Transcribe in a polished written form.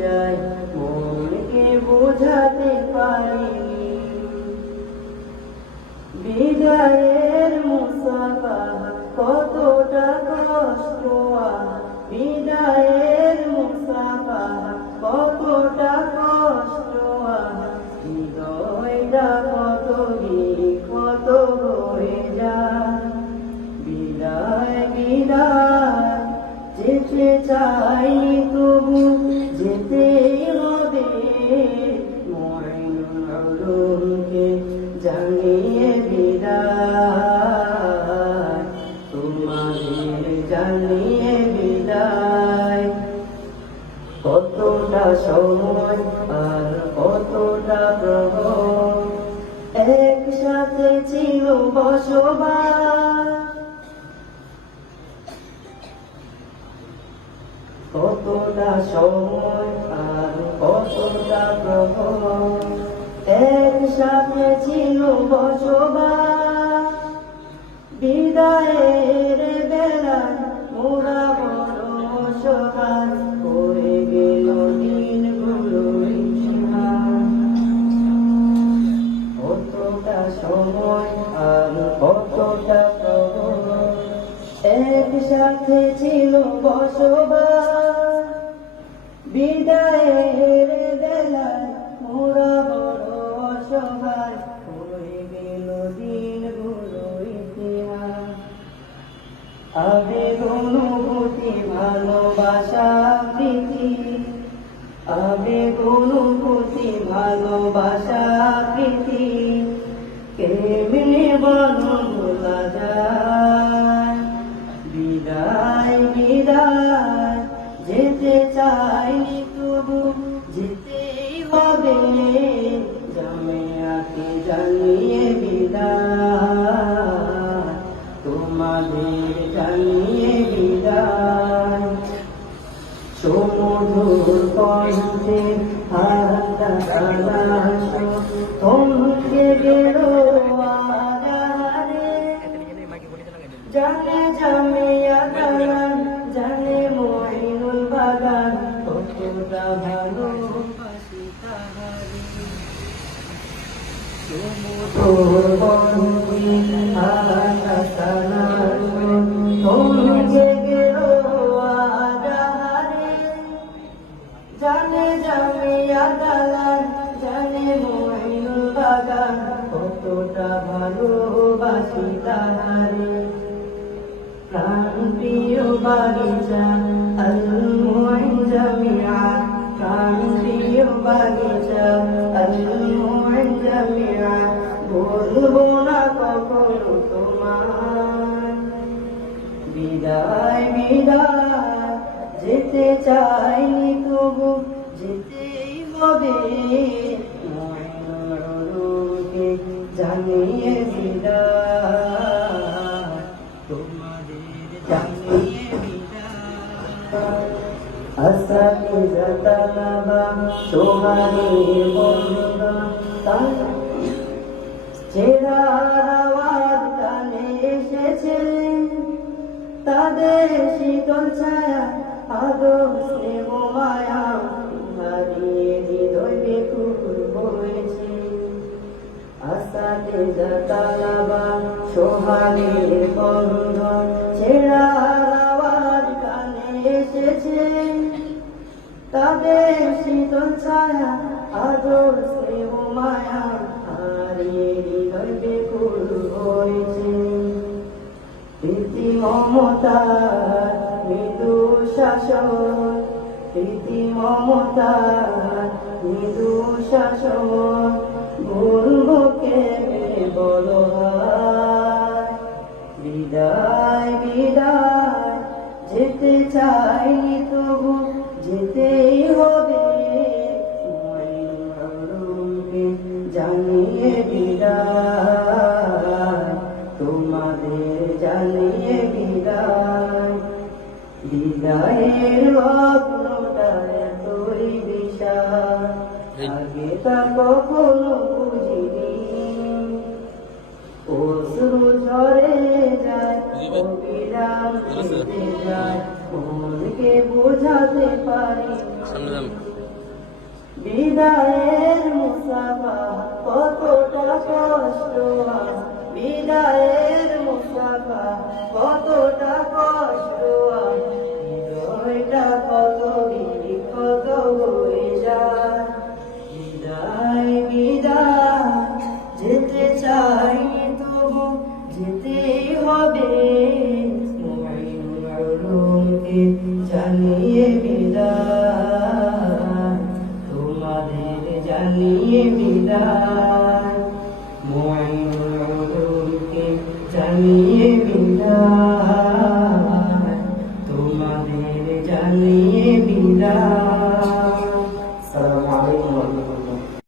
যায় মনকে বোঝাতে পারিনি। বিদায়ের মুসাফা কতটা কষ্ট, বিদায়ের মুসাফা কতটা কষ্ট, হৃদয়টা কত বিক্ষত হয়ে যায়। বিদায় বিদায় যেতে চাই তবু যেতেই হবে, মুঈনুল উলুমকে জানিয়ে বিদায়, তোমাদের জানিয়ে বিদায়। কতটা সময় আর কতটা প্রহর একসাথে ছিল বসবাস, কতটা সময় আর কতটা প্রহর একসাথে ছিল বসবাস। বিদায়ের বেলা মোরা বড় অসহায়, হয়ে গেল দিনগুলো কতটা সময় আর কতটা প্রহর একসাথে ছিল বসবাস। বিদায়ের বেলায় মোরা বড় অসহায়, হয়ে গেল দিনগুলো ইতিহাস। আবেগ অনুভূতি ভালোবাসা প্রীতি, আবেগ অনুভূতি ভালোবাসা প্রীতি, কেমনে বলো ভোলা যায়। বিদায় বিদায় যেতে চাই তবু যেতেই হবে, জামিয়াকে জানিয়ে বিদায়, তোমাদের জানিয়ে বিদায়। সমুদ্র কণ্ঠে হারাটা সালাস থমকে গেল আধারে, জানে জামিয়া দালান জানে মুঈনুল বাগান, কতটা ভালোবাসি তাহারে। সমুদ্র কণ্ঠে হারাটা সালাস থমকে গেল আধারে, জানে জামিয়া দালান জানে মুঈনুল বাগান, কতটা ভালোবাসি তাহারে। প্রাণপ্রিয় বাগিচা আল মুঈন জামিয়া, প্রাণপ্রিয় বাগিচা আল মুঈন জামিয়া, বলবো না কখনো তোমার। বিদায় বিদায় যেতে চাইনি তবু যেতেই হবে, মুঈনুল উলুমকে জানিয়ে বিদায়, তোমাদের জানিয়ে বিদায়। আসাতিজা তালাবা সোহানি বন্ধুরা চেহারার আওয়াজ কানে এসেছে, তাদের শীতল ছায়া আদর স্নেহ মায়া হারিয়ে হৃদয় বেকুল হয়েছে। আসাতিজা তালাবা সোহানির বন্ধন চেহারার আওয়াজ কানে এসেছে, তাদের শীতল ছায়া আদর স্নেহ মায়া হারিয়ে হৃদয় বেকুল হয়েছে। প্রীতি মমতার মৃদু শাসন, প্রীতি মমতার মৃদু শাসন, বলবো কেমনে বলো হায়। বিদায় বিদায় যেতে চাইনি তবু যেতেই হবে, মুঈনুল উলুমকে জানিয়ে বিদায়, তোমাদের জানিয়ে বিদায়। বিদায়ের ভাবনাটা এতই বিশাল, আগে তা কখনো বুঝিনি। অশ্রু ঝরে যায় অবিরাম কেঁদে যায়, মনকে বোঝাতে পারি বিদায়ের মুসাফা কতটা কষ্ট আজ, বিদায়ের মুসাফা কতটা কষ্ট আজ, হৃদয়টা কত বিক্ষত হয়ে যায়। বিদায় বিদায় যেতে চাই তবু যেতেই হবে, মুঈনুল উলুমকে জানিয়ে বিদায়, তোমাদের জানিয়ে বিদায়। মুঈনুল